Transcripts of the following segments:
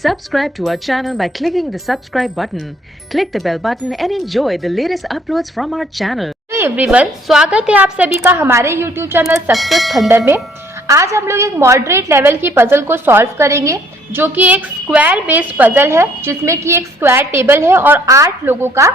Subscribe to our channel by clicking the subscribe button. Click the bell button and enjoy the latest uploads from our channel. Hello everyone, स्वागत है आप सभी का हमारे YouTube channel success thunder में। आज हम लोग एक मॉडरेट लेवल की पजल को सॉल्व करेंगे जो कि एक स्क्वायर बेस्ड पजल है जिसमें कि एक स्क्वायर टेबल है और 8 लोगों का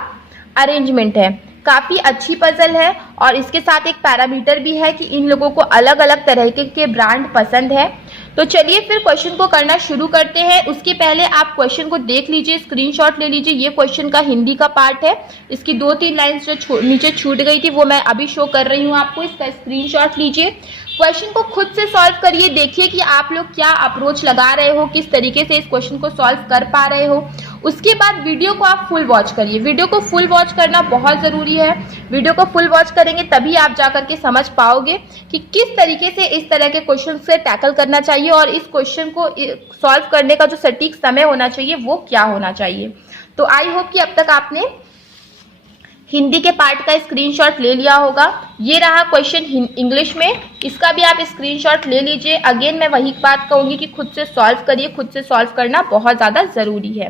अरेंजमेंट है। काफ़ी अच्छी पजल है और इसके साथ एक पैरामीटर भी है कि इन लोगों को अलग अलग तरह के ब्रांड पसंद है। तो चलिए फिर क्वेश्चन को करना शुरू करते हैं। उसके पहले आप क्वेश्चन को देख लीजिए, स्क्रीनशॉट ले लीजिए। ये क्वेश्चन का हिंदी का पार्ट है। इसकी 2-3 लाइन्स जो नीचे छूट गई थी वो मैं अभी शो कर रही हूँ आपको। इसका स्क्रीनशॉट लीजिए, क्वेश्चन को खुद से सॉल्व करिए, देखिए कि आप लोग क्या अप्रोच लगा रहे हो, किस तरीके से इस क्वेश्चन को सॉल्व कर पा रहे हो। उसके बाद वीडियो को आप फुल वॉच करिए। वीडियो को फुल वॉच करना बहुत ज़रूरी है। वीडियो को फुल वॉच करेंगे तभी आप जाकर के समझ पाओगे कि किस तरीके से इस तरह के क्वेश्चन से टैकल करना चाहिए और इस क्वेश्चन को सॉल्व करने का जो सटीक समय होना चाहिए वो क्या होना चाहिए। तो आई होप कि अब तक आपने हिंदी के पार्ट का स्क्रीनशॉट ले लिया होगा। ये रहा क्वेश्चन इंग्लिश में, इसका भी आप स्क्रीनशॉट ले लीजिए। अगेन मैं वही बात कहूँगी कि खुद से सॉल्व करिए, खुद से सॉल्व करना बहुत ज़्यादा ज़रूरी है।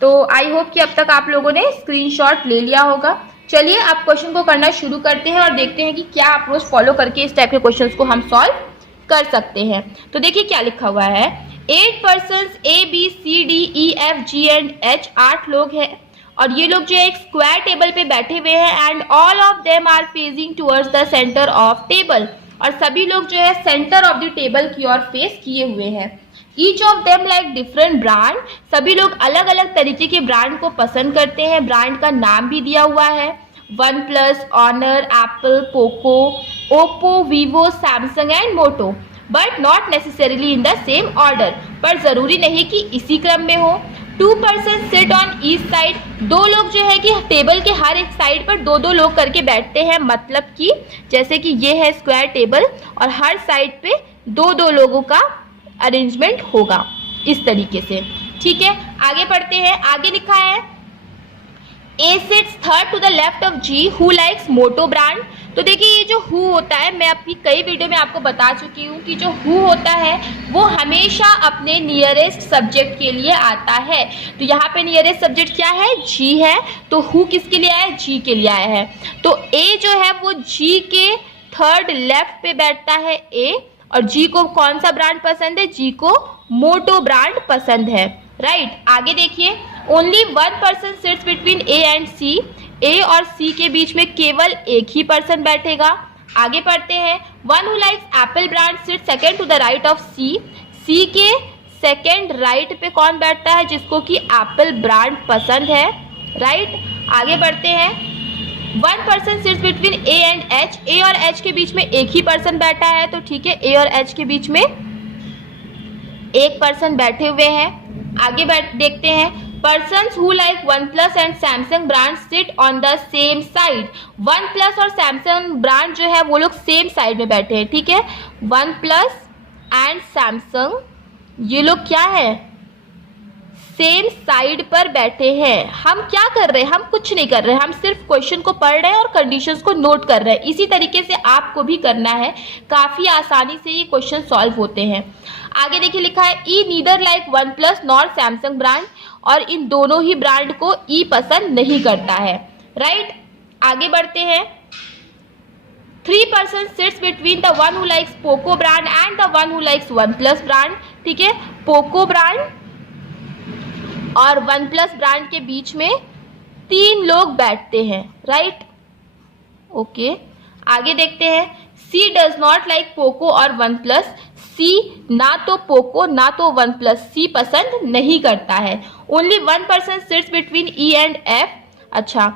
तो आई होप कि अब तक आप लोगों ने स्क्रीनशॉट ले लिया होगा। चलिए अब क्वेश्चन को करना शुरू करते हैं और देखते हैं कि क्या अप्रोच फॉलो करके इस टाइप के क्वेश्चंस को हम सॉल्व कर सकते हैं। तो देखिए क्या लिखा हुआ है। 8 persons A B C D E F G and H, 8 लोग हैं और ये लोग जो है एक स्क्वायर टेबल पे बैठे हुए हैं and all of them are facing towards the centre of table, और सभी लोग जो है सेंटर ऑफ द टेबल की ओर फेस किए हुए हैं। Each of them like different brand, सभी लोग अलग अलग तरीके के ब्रांड को पसंद करते हैं। ब्रांड का नाम भी दिया हुआ है, OnePlus, Honor, Apple, Poco, Oppo, Vivo, Samsung and Moto, but not necessarily in the same order, पर जरूरी नहीं कि इसी क्रम में हो। 2 person sit on each side, 2 लोग जो है कि टेबल के हर एक साइड पर 2-2 लोग करके बैठते हैं, मतलब कि जैसे कि ये है स्क्वायर टेबल और हर साइड पे 2-2 लोगों का अरेंजमेंट होगा इस तरीके से। ठीक है, आगे पढ़ते हैं। आगे लिखा है A sits third to the left of G who likes Moto brand. तो देखिए ये जो हु होता है, मैं अपनी कई वीडियो में आपको बता चुकी हूँ कि जो हु होता है वो हमेशा अपने नियरेस्ट सब्जेक्ट के लिए आता है। तो यहाँ पे नियरेस्ट सब्जेक्ट क्या है, G है, तो हु किसके लिए आया है, G के लिए आया है। तो A जो है वो G के थर्ड लेफ्ट पे बैठता है A, और G को कौन सा ब्रांड पसंद है, G को मोटो ब्रांड पसंद है। राइट, आगे देखिए। Only 1 person sits between A and C, A और C के बीच में केवल एक ही पर्सन बैठेगा। आगे पढ़ते हैं। One who likes Apple brand sit second to the right of C, C के सेकेंड राइट पे कौन बैठता है, जिसको कि एप्पल ब्रांड पसंद है। राइट, आगे बढ़ते हैं। 1 person sits between A and H, A और H के बीच में एक ही पर्सन बैठा है, तो ठीक है A और H के बीच में एक पर्सन बैठे हुए हैं। आगे देखते हैं। Persons who like one plus and Samsung brand sit on the same side, one plus और सैमसंग ब्रांड जो है वो लोग सेम साइड में बैठे हैं। ठीक है, वन प्लस एंड सैमसंग ये लोग क्या है, सेम साइड पर बैठे हैं। हम क्या कर रहे हैं, हम कुछ नहीं कर रहे हैं, हम सिर्फ क्वेश्चन को पढ़ रहे हैं और कंडीशंस को नोट कर रहे हैं। इसी तरीके से आपको भी करना है, काफ़ी आसानी से ये क्वेश्चन सॉल्व होते हैं। आगे देखिए लिखा है ई neither like OnePlus nor Samsung brand, और इन दोनों ही ब्रांड को ई पसंद नहीं करता है। राइट, आगे बढ़ते हैं। 3 person sits between the one who likes Poco brand and the one who likes one plus brand. ठीक है, पोको ब्रांड और वन प्लस ब्रांड के बीच में 3 लोग बैठते हैं। राइट, ओके, आगे देखते हैं। सी डज नॉट लाइक पोको और वन प्लस, सी ना तो पोको ना तो वन प्लस सी पसंद नहीं करता है। Only 1 person sits between E and F, अच्छा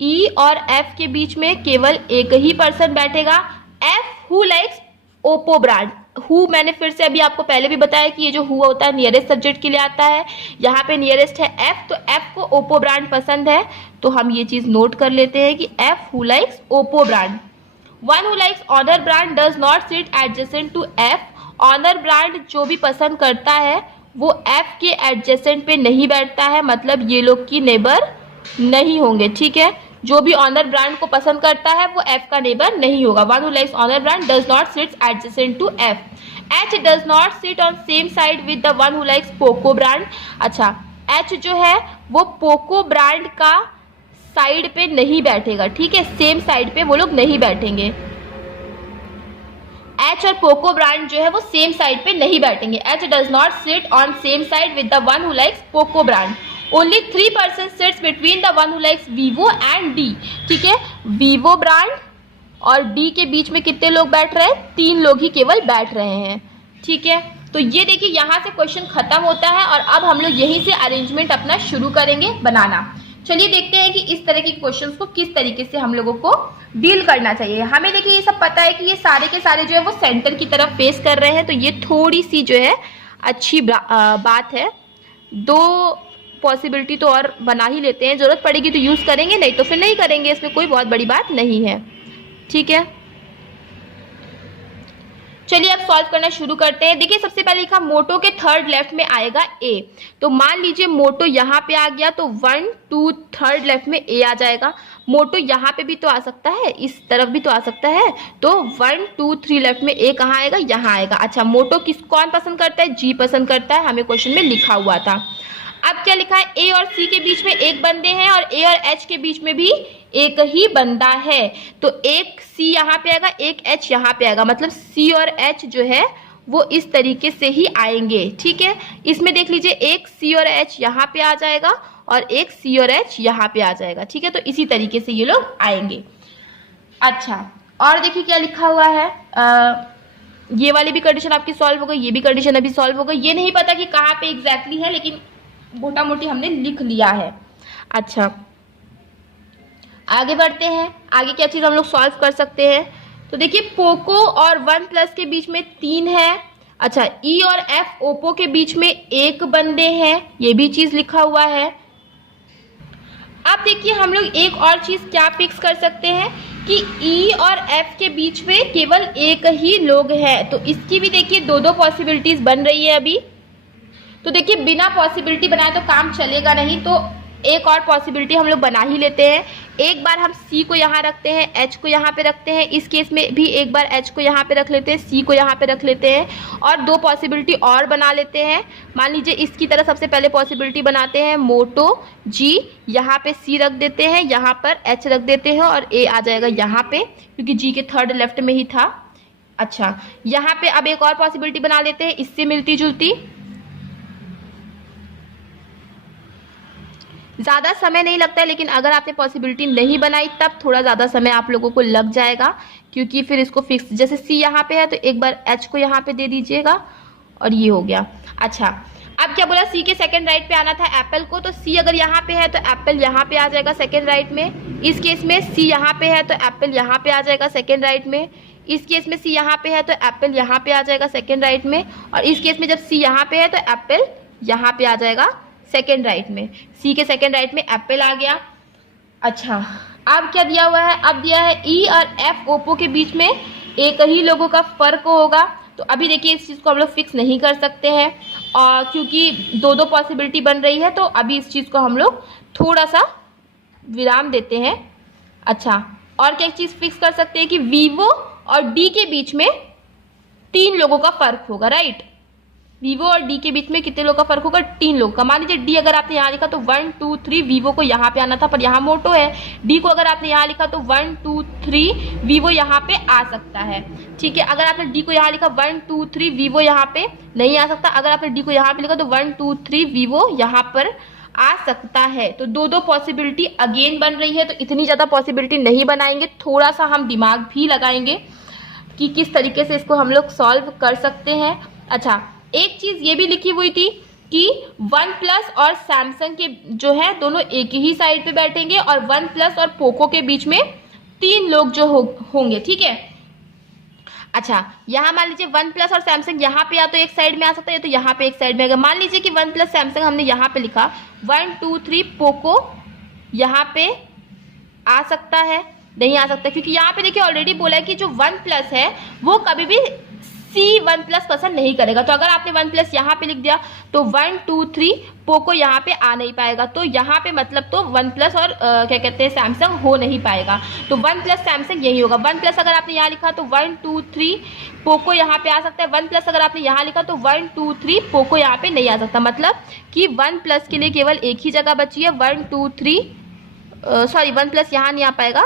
ई और एफ के बीच में केवल एक ही पर्सन बैठेगा, F who likes Oppo brand. Who मैंने फिर से अभी आपको पहले भी बताया कि ये जो हु होता है नियरेस्ट सब्जेक्ट के लिए आता है, यहाँ पे नियरेस्ट है एफ, तो एफ को ओप्पो ब्रांड पसंद है, तो हम ये चीज नोट कर लेते हैं कि F who likes Oppo brand. One who likes Honor brand does not sit adjacent to F, Honor brand जो भी पसंद करता है वो एफ के एडजेसेंट पे नहीं बैठता है, मतलब ये लोग की नेबर नहीं होंगे। ठीक है, जो भी ऑनर ब्रांड को पसंद करता है वो एफ का नेबर नहीं होगा। One who likes Honor brand does not sits adjacent to F. H does not sit on same side with the one who likes Poco brand. अच्छा, एच जो है वो पोको ब्रांड का साइड पे नहीं बैठेगा, ठीक है, सेम साइड पे वो लोग नहीं बैठेंगे। एच और पोको ब्रांड जो है वो सेम साइड पे नहीं बैठेंगे। H does not sit on same side with the one who likes Poco brand. Only 3% sits between the one who likes Vivo and D, ठीक है, वीवो ब्रांड और डी के बीच में कितने लोग बैठ रहे हैं? 3 लोग ही केवल बैठ रहे हैं, ठीक है। तो ये देखिए यहाँ से क्वेश्चन खत्म होता है और अब हम लोग यहीं से अरेंजमेंट अपना शुरू करेंगे बनाना। चलिए देखते हैं कि इस तरह के क्वेश्चंस को किस तरीके से हम लोगों को डील करना चाहिए। हमें देखिए ये सब पता है कि ये सारे के सारे जो है वो सेंटर की तरफ फेस कर रहे हैं, तो ये थोड़ी सी जो है अच्छी बात है। 2 पॉसिबिलिटी तो और बना ही लेते हैं, जरूरत पड़ेगी तो यूज करेंगे, नहीं तो फिर नहीं करेंगे, इसमें कोई बहुत बड़ी बात नहीं है, ठीक है। चलिए अब सॉल्व करना शुरू करते हैं। देखिए सबसे पहले लिखा मोटो के थर्ड लेफ्ट में आएगा ए, तो मान लीजिए मोटो यहाँ पे आ गया तो 1 2 थर्ड लेफ्ट में ए आ जाएगा। मोटो यहाँ पे भी तो आ सकता है, इस तरफ भी तो आ सकता है, तो 1 2 3 लेफ्ट में ए कहाँ आएगा? यहाँ आएगा। अच्छा, मोटो कौन पसंद करता है? जी पसंद करता है, हमें क्वेश्चन में लिखा हुआ था। अब क्या लिखा है? ए और सी के बीच में एक बंदे हैं और ए और एच के बीच में भी एक ही बंदा है, तो एक सी यहाँ पे आएगा, एक एच यहाँ पे आएगा, मतलब सी और एच जो है वो इस तरीके से ही आएंगे, ठीक है। इसमें देख लीजिए एक सी और एच यहाँ पे आ जाएगा और एक सी और एच यहाँ पे आ जाएगा, ठीक है, तो इसी तरीके से ये लोग आएंगे। अच्छा, और देखिए क्या लिखा हुआ है, ये वाली भी कंडीशन आपकी सॉल्व हो गई, ये भी कंडीशन अभी सॉल्व हो गई। ये नहीं पता कि कहाँ पे एग्जैक्टली है, लेकिन मोटा मोटी हमने लिख लिया है। अच्छा, आगे बढ़ते हैं, आगे क्या चीज़ हम लोग सॉल्व कर सकते हैं। तो देखिए पोको और वन प्लस के बीच में 3 है। अच्छा, ई और एफ ओप्पो के बीच में 1 बंदे हैं, ये भी चीज़ लिखा हुआ है। अब देखिए हम लोग एक और चीज़ क्या फिक्स कर सकते हैं कि ई और एफ के बीच में केवल 1 ही लोग हैं, तो इसकी भी देखिए 2 पॉसिबिलिटीज़ बन रही है अभी। तो देखिए बिना पॉसिबिलिटी बनाए तो काम चलेगा नहीं, तो एक और पॉसिबिलिटी हम लोग बना ही लेते हैं। एक बार हम सी को यहाँ रखते हैं, एच को यहाँ पे रखते हैं, इस केस में भी एक बार एच को यहाँ पे रख लेते हैं, सी को यहाँ पे रख लेते हैं और 2 पॉसिबिलिटी और बना लेते हैं। मान लीजिए इसकी तरह सबसे पहले पॉसिबिलिटी बनाते हैं मोटो जी, यहाँ पे सी रख देते हैं, यहाँ पर एच रख देते हैं और ए आ जाएगा यहाँ पे, क्योंकि जी के थर्ड लेफ्ट में ही था। अच्छा, यहाँ पे अब एक और पॉसिबिलिटी बना लेते हैं इससे मिलती जुलती। ज़्यादा समय नहीं लगता है, लेकिन अगर आपने पॉसिबिलिटी नहीं बनाई तब थोड़ा ज़्यादा समय आप लोगों को लग जाएगा, क्योंकि फिर इसको फिक्स, जैसे सी यहाँ पे है तो एक बार एच को यहाँ पे दे दीजिएगा और ये हो गया। अच्छा, अब क्या बोला, सी के सेकंड राइट पे आना था एप्पल को, तो सी अगर यहाँ पे है तो एप्पल यहाँ पे आ जाएगा सेकंड राइट में। इस केस में सी यहाँ पे है तो एप्पल यहाँ पे आ जाएगा सेकंड राइट में। इस केस में सी यहाँ पे है तो एप्पल यहाँ पे आ जाएगा सेकंड राइट में, और इस केस में जब सी यहाँ पे है तो एप्पल यहाँ पे आ जाएगा सेकेंड राइट में। सी के सेकेंड राइट में एप्पल आ गया। अच्छा, अब क्या दिया हुआ है, अब दिया है ई और एफ ओप्पो के बीच में 1 ही लोगों का फर्क होगा, तो अभी देखिए इस चीज़ को हम लोग फिक्स नहीं कर सकते हैं, और क्योंकि 2 पॉसिबिलिटी बन रही है तो अभी इस चीज़ को हम लोग थोड़ा सा विराम देते हैं। अच्छा, और क्या चीज़ फिक्स कर सकते हैं कि वीवो और डी के बीच में 3 लोगों का फर्क होगा, राइट। वीवो और डी के बीच में कितने लोग का फर्क होगा? 3 लोग का। मान लीजिए डी अगर आपने यहाँ लिखा तो 1 2 3 वीवो को यहाँ पे आना था, पर यहाँ मोटो है। डी को अगर आपने यहाँ लिखा तो 1 2 3 वीवो यहाँ पे आ सकता है, ठीक है। अगर आपने डी को यहाँ लिखा 1 2 3 वीवो यहाँ पे नहीं आ सकता, अगर आपने डी को यहाँ पे लिखा तो 1 2 3 वीवो यहाँ पर आ सकता है। तो 2 पॉसिबिलिटी अगेन बन रही है, तो इतनी ज़्यादा पॉसिबिलिटी नहीं बनाएंगे, थोड़ा सा हम दिमाग भी लगाएंगे कि किस तरीके से इसको हम लोग सॉल्व कर सकते हैं। अच्छा, एक चीज़ ये भी लिखी हुई थी कि वन प्लस और सैमसंग के जो है दोनों एक ही साइड पे बैठेंगे, और वन प्लस और पोको के बीच में 3 लोग जो होंगे, ठीक है। अच्छा, यहाँ मान लीजिए वन प्लस और सैमसंग यहाँ पे या तो एक साइड में आ सकता है, तो यहाँ पे एक साइड में आएगा। मान लीजिए कि वन प्लस सैमसंग हमने यहाँ पे लिखा, 1 2 3 पोको यहाँ पे आ सकता है, नहीं आ सकता, क्योंकि यहाँ पे देखिए ऑलरेडी बोला है कि जो वन प्लस है वो कभी भी सी वन प्लस पसंद नहीं करेगा। तो अगर आपने वन प्लस यहाँ पे लिख दिया तो 1 2 3 पोको यहाँ पे आ नहीं पाएगा, तो यहाँ पे मतलब तो वन प्लस और क्या कहते हैं सैमसंग हो नहीं पाएगा, तो वन प्लस सैमसंग यही होगा। वन प्लस अगर आपने यहाँ लिखा तो 1 2 3 पोको यहाँ पे आ सकता है। 1 प्लस अगर आपने यहाँ लिखा तो 1 2 3 पोको यहाँ पे नहीं आ सकता, मतलब कि 1 प्लस के लिए केवल एक ही जगह बची है। 1 2 3 सॉरी 1 प्लस यहाँ नहीं आ पाएगा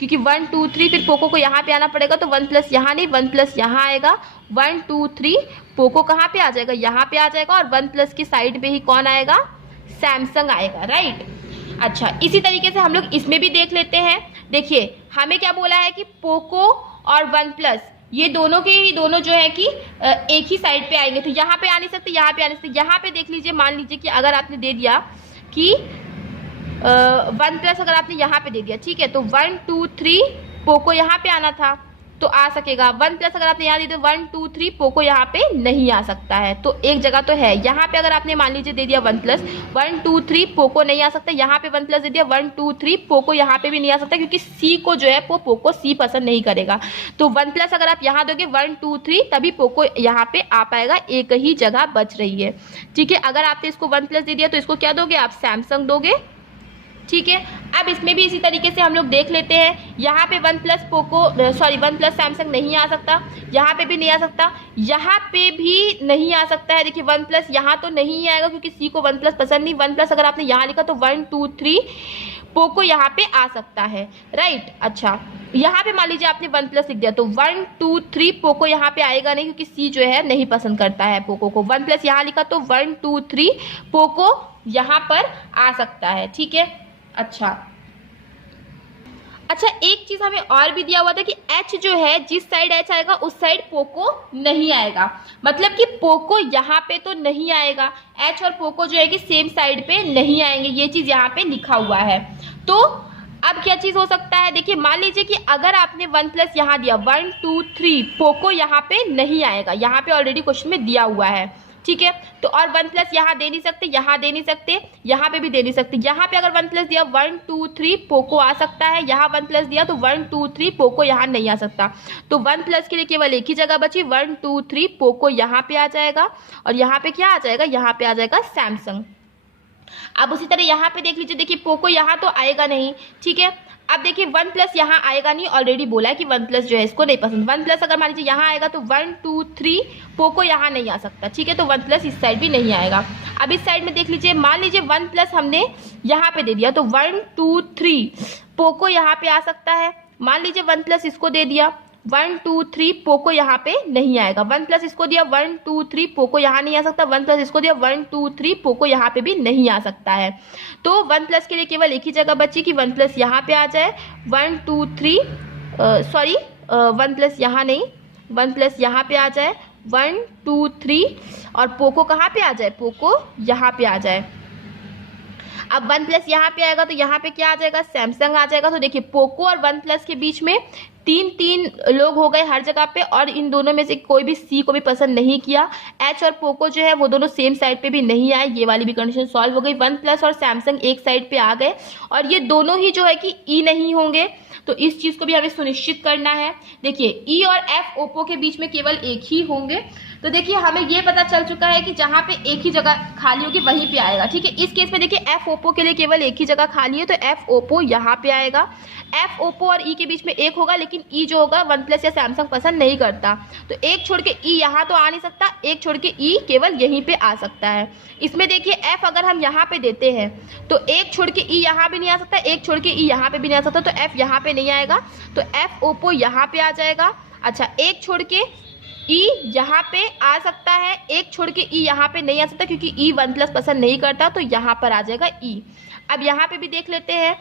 क्योंकि 1 2 3 फिर पोको को यहाँ पे आना पड़ेगा, तो 1 प्लस यहाँ नहीं 1 प्लस यहाँ आएगा। 1 2 3 पोको कहाँ पे आ जाएगा, यहाँ पे आ जाएगा, और 1 प्लस की साइड पे ही कौन आएगा, सैमसंग आएगा, राइट। अच्छा, इसी तरीके से हम लोग इसमें भी देख लेते हैं। देखिए हमें क्या बोला है कि पोको और 1 प्लस ये दोनों के ही दोनों जो है कि एक ही साइड पे आएंगे, तो यहाँ पे आ नहीं सकते, यहाँ पे आ नहीं सकते। यहाँ पे देख लीजिए, मान लीजिए कि अगर आपने दे दिया कि 1 प्लस अगर आपने यहाँ पे दे दिया, ठीक है, तो 1 2 3 पोको यहाँ पे आना था तो आ सकेगा। 1 प्लस अगर आपने यहाँ दे दिया 1 2 3 पोको यहाँ पे नहीं आ सकता है, तो एक जगह तो है। यहाँ पे अगर आपने मान लीजिए दे दिया 1 प्लस 1 2 3 पोको नहीं आ सकता, यहाँ पे 1 प्लस दे दिया 1 2 3 पोको यहाँ पे भी नहीं आ सकता, क्योंकि सी को जो है वो पोको सी पसंद नहीं करेगा। तो 1 प्लस अगर आप यहाँ दोगे 1 2 3 तभी पोको यहाँ पे आ पाएगा, एक ही जगह बच रही है, ठीक है। अगर आपने इसको 1 प्लस दे दिया तो इसको क्या दोगे आप, सैमसंग दोगे, ठीक है। अब इसमें भी इसी तरीके से हम लोग देख लेते हैं। यहाँ पे 1 plus Poco sorry 1 plus Samsung नहीं आ सकता, यहाँ पे भी नहीं आ सकता, यहाँ पे भी नहीं आ सकता है। देखिए 1 प्लस यहाँ तो नहीं आएगा क्योंकि सी को 1 प्लस पसंद नहीं। 1 प्लस अगर आपने यहाँ लिखा तो 1 2 3 पोको यहाँ पे आ सकता है, राइट। अच्छा, यहाँ पे मान लीजिए आपने 1 प्लस लिख दिया तो 1 2 3 पोको यहाँ पे आएगा नहीं, क्योंकि सी जो है नहीं पसंद करता है पोको को। 1 प्लस यहाँ लिखा तो 1 2 3 पोको यहाँ पर आ सकता है, ठीक है। अच्छा, एक चीज हमें और भी दिया हुआ था कि H जो है, जिस साइड H आएगा उस साइड पोको नहीं आएगा, मतलब कि पोको यहाँ पे तो नहीं आएगा, H और पोको जो है कि सेम साइड पे नहीं आएंगे, ये चीज यहाँ पे लिखा हुआ है। तो अब क्या चीज हो सकता है, देखिए मान लीजिए कि अगर आपने 1 प्लस यहाँ दिया 1 2 3 पोको यहाँ पे नहीं आएगा, यहाँ पे ऑलरेडी क्वेश्चन में दिया हुआ है, ठीक है। तो और 1 प्लस यहाँ दे नहीं सकते, यहाँ दे नहीं सकते, यहाँ पे भी दे नहीं सकते। यहाँ पे अगर 1 प्लस दिया 1 2 3 पोको आ सकता है, यहाँ 1 प्लस दिया तो 1 2 3 पोको यहाँ नहीं आ सकता। तो 1 प्लस के लिए केवल एक ही जगह बची, 1 2 3 पोको यहाँ पे आ जाएगा, और यहाँ पे क्या आ जाएगा, यहाँ पे आ जाएगा सैमसंग। अब उसी तरह यहाँ पे देख लीजिए, देखिए पोको यहाँ तो आएगा नहीं, ठीक है। अब देखिए 1 प्लस यहाँ आएगा नहीं, ऑलरेडी बोला है कि 1 प्लस जो है इसको नहीं पसंद। 1 प्लस अगर मान लीजिए यहाँ आएगा तो 1 2 3 पोको यहाँ नहीं आ सकता, ठीक है, तो 1 प्लस इस साइड भी नहीं आएगा। अब इस साइड में देख लीजिए, मान लीजिए 1 प्लस हमने यहाँ पे दे दिया तो 1 2 3 पोको यहाँ पे आ सकता है। मान लीजिए 1 प्लस इसको दे दिया 1 2 3 पोको यहाँ पे नहीं आएगा। 1 प्लस इसको दिया 1 2 3 पोको यहाँ नहीं आ सकता। 1 प्लस इसको दिया 1 2 3 पोको यहाँ पे भी नहीं आ सकता है। तो 1 प्लस के लिए केवल एक ही जगह बची कि 1 प्लस यहाँ पे आ जाए, 1 2 3 सॉरी 1 प्लस यहाँ नहीं, 1 प्लस यहाँ पे आ जाए, 1 2 3 और पोको कहाँ पे आ जाए, पोको यहाँ पे आ जाए। अब 1 प्लस यहाँ पे आएगा तो यहाँ पे क्या आ जाएगा, सैमसंग आ जाएगा। तो देखिए पोको और 1 प्लस के बीच में 3 लोग हो गए हर जगह पे, और इन दोनों में से कोई भी सी को भी पसंद नहीं किया। H और पोको जो है वो दोनों सेम साइड पे भी नहीं आए, ये वाली भी कंडीशन सॉल्व हो गई। 1 प्लस और सैमसंग एक साइड पे आ गए, और ये दोनों ही जो है कि ई नहीं होंगे, तो इस चीज को भी हमें सुनिश्चित करना है। देखिए ई और एफ ओप्पो के बीच में केवल एक ही होंगे। तो देखिए हमें ये पता चल चुका है कि जहाँ पे एक ही जगह खाली होगी वहीं पे आएगा, ठीक है। इस केस में देखिए एफ ओप्पो के लिए केवल एक ही जगह खाली है, तो एफ ओप्पो यहाँ पे आएगा। एफ ओप्पो और ई के बीच में एक होगा, लेकिन ई जो होगा 1 प्लस या सैमसंग पसंद नहीं करता, तो एक छोड़ के ई यहाँ तो आ नहीं सकता, एक छोड़ के ई केवल यहीं पे आ सकता है। इसमें देखिए एफ अगर हम यहाँ पे देते हैं तो एक छोड़ के ई यहाँ पे नहीं आ सकता, एक छोड़ के ई यहाँ पे भी नहीं आ सकता, तो एफ यहाँ पे नहीं आएगा, तो एफ ओप्पो यहाँ पे आ जाएगा। अच्छा, एक छोड़ के ई यहाँ पे आ सकता है, एक छोड़ के ई यहाँ पे नहीं आ सकता, क्योंकि ई 1 प्लस पसंद नहीं करता, तो यहाँ पर आ जाएगा ई। अब यहाँ पे भी देख लेते हैं,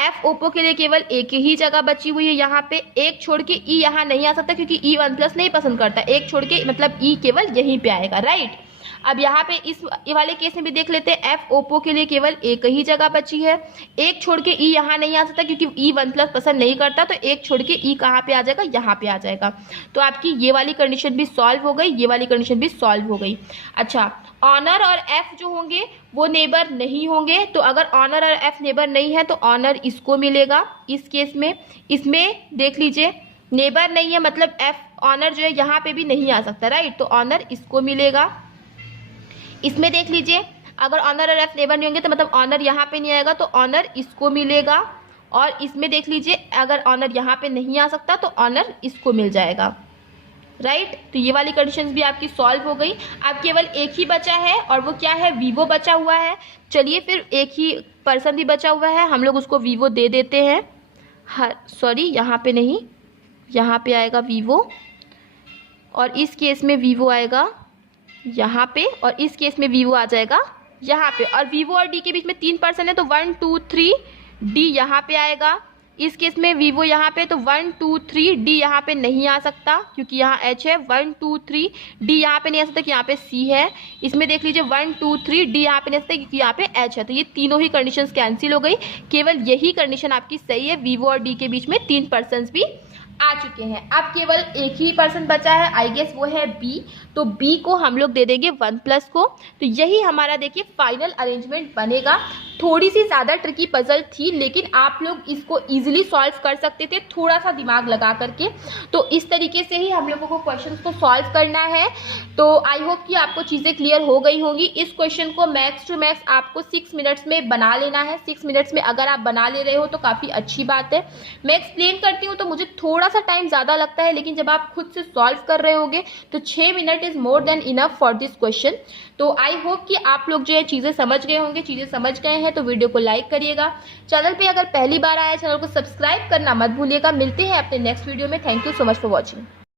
एफ ओप्पो के लिए केवल एक ही जगह बची हुई है, यहाँ पे एक छोड़ के ई यहाँ नहीं आ सकता, क्योंकि ई 1 प्लस नहीं पसंद करता, एक छोड़ के मतलब ई केवल यहीं पे आएगा, राइट। अब यहाँ पे इस वाले केस में भी देख लेते हैं, एफ ओप्पो के लिए केवल एक ही जगह बची है, एक छोड़ के ई यहाँ नहीं आ सकता, क्योंकि ई 1 प्लस पसंद नहीं करता, तो एक छोड़ के ई कहाँ पे आ जाएगा, यहाँ पे आ जाएगा। तो आपकी ये वाली कंडीशन भी सॉल्व हो गई, ये वाली कंडीशन भी सॉल्व हो गई। अच्छा, ऑनर और एफ जो होंगे वो नेबर नहीं होंगे, तो अगर ऑनर और एफ नेबर नहीं है तो ऑनर इसको मिलेगा इस केस में। इसमें देख लीजिए नेबर नहीं है, मतलब एफ ऑनर जो है यहाँ पे भी नहीं आ सकता, राइट, तो ऑनर इसको मिलेगा। इसमें देख लीजिए अगर ऑनर और एफ नेबर नहीं होंगे तो मतलब ऑनर यहाँ पे नहीं आएगा, तो ऑनर इसको मिलेगा। और इसमें देख लीजिए अगर ऑनर यहाँ पे नहीं आ सकता तो ऑनर इसको मिल जाएगा। राइट। तो ये वाली कंडीशंस भी आपकी सॉल्व हो गई। अब केवल एक ही बचा है और वो क्या है, वीवो बचा हुआ है। चलिए फिर एक ही पर्सन भी बचा हुआ है, हम लोग उसको वीवो दे देते हैं। हाँ सॉरी, यहाँ पे नहीं, यहाँ पे आएगा वीवो, और इस केस में वीवो आएगा यहाँ पे, और इस केस में वीवो आ जाएगा यहाँ पे। और वीवो और डी के बीच में 3 पर्सन है तो 1 2 3 डी यहाँ पे आएगा। इस केस में वीवो यहाँ पे तो 1 2 3 डी यहाँ पे नहीं आ सकता क्योंकि यहाँ एच है। 1 2 3 डी यहाँ पे नहीं आ सकता कि यहाँ पे सी है। इसमें देख लीजिए 1 2 3 डी यहाँ पे नहीं आ सकता क्योंकि यहाँ पे एच है। तो ये तीनों ही कंडीशंस कैंसिल हो गई, केवल यही कंडीशन आपकी सही है, वीवो और डी के बीच में 3 पर्सन भी आ चुके हैं। अब केवल एक ही पर्सन बचा है, आई गेस वो है बी। तो बी को हम लोग दे देंगे 1+ को। तो यही हमारा देखिए फाइनल अरेंजमेंट बनेगा। थोड़ी सी ज़्यादा ट्रिकी पजल थी, लेकिन आप लोग इसको इजीली सॉल्व कर सकते थे थोड़ा सा दिमाग लगा करके। तो इस तरीके से ही हम लोगों को क्वेश्चंस को सॉल्व करना है। तो आई होप कि आपको चीज़ें क्लियर हो गई होंगी। इस क्वेश्चन को मैक्स टू मैक्स आपको 6 मिनट्स में बना लेना है। 6 मिनट्स में अगर आप बना ले रहे हो तो काफ़ी अच्छी बात है। मैं एक्सप्लेन करती हूँ तो मुझे थोड़ा सा टाइम ज़्यादा लगता है, लेकिन जब आप खुद से सॉल्व कर रहे होगे तो 6 minute is more than enough for this question. तो आई होप कि आप लोग जो है चीज़ें समझ गए होंगे। चीज़ें समझ गए हैं तो वीडियो को लाइक करिएगा। चैनल पे अगर पहली बार आया, चैनल को सब्सक्राइब करना मत भूलिएगा। मिलते हैं अपने नेक्स्ट वीडियो में। Thank you so much for watching.